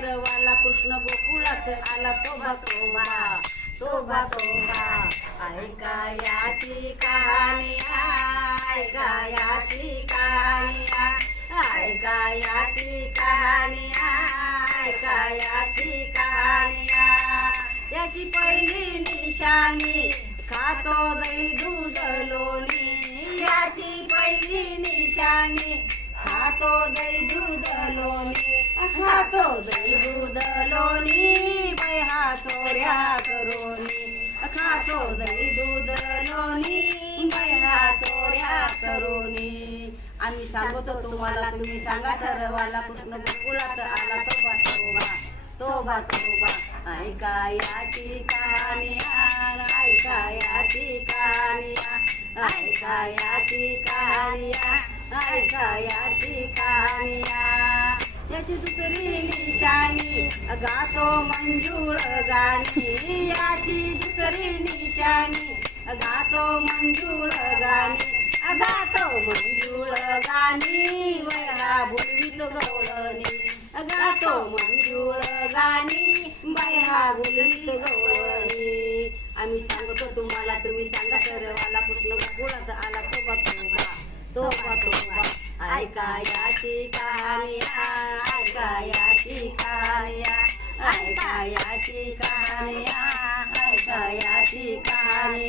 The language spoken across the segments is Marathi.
सरवाला कृष्ण गोकुळात आला तोबा तोबा तोबा तोबा. ऐका याची कहाणी ऐका याची कहाणी ऐका याची कहाणी ऐका याची कहाणी. याची पहिली निशाणी खातो दही दूध लोणी. याची पहिली निशाणी खातो दही दूध लोणी. खातो दही दूध लोणी बैहा चोऱ्या करोनी. खातो दही दूध लोणी बैहा चोऱ्या करोनी. आम्ही सांगतो तुम्हाला तुम्ही सांगा सर्वाला कृष्ण गोकुळात आला तोबा तोबा तोबा तोबा. ऐका याची कहाणी ऐका याची कहाणी ऐका याची कहाणी ऐका याची कहाणी. याची दुसरी निशाणी गातो मंजूळ गाणी. याची दुसरी निशाणी गातो मंजूळ गाणी. गातो मंजूळ गाणी वया बोलवीत गवळणी. गातो मंजूळ गाणी बाया बोलवीत गवळणी. आम्ही सांगतो तुम्हाला तुम्ही सांगा सर्वाला कृष्ण गोकुळात आला तोबा तोबा तोबा तोबा. ऐका याची कहाणी ऐका याची कहाणी ऐका याची कहाणी ऐका याची कहाणी.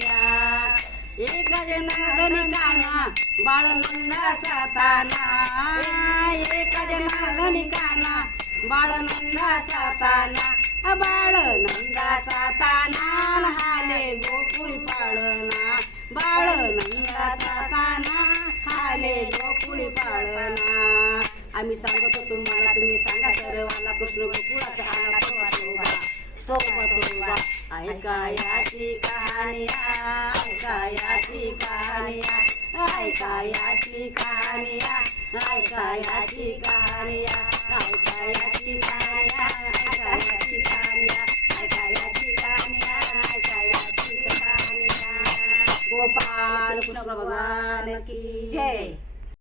एक जनार्दनिकाना बाळ नंदाचा ताना. एक जनार्दनिकाना बाळ नंदाचा ताना. बाळ नंदाचा ताना हाले गोकुळी पाळना. बाळ नंदाचा ताना हाले गोकुळी पाळना. आम्ही सांगतो तुम्हाला तुम्ही सांगा सर्वाला कृष्ण गोकुळात आला तोबा तोबा तोबा तोबा. ऐका याची कहाणी ऐका याची कहाणी ऐका याची कहाणी ऐका याची कहाणी ऐका याची कहाणी ऐका याची कहाणी ऐका याची कहाणी ऐका याची कहाणी. गोपाल कृष्ण भगवान की जय.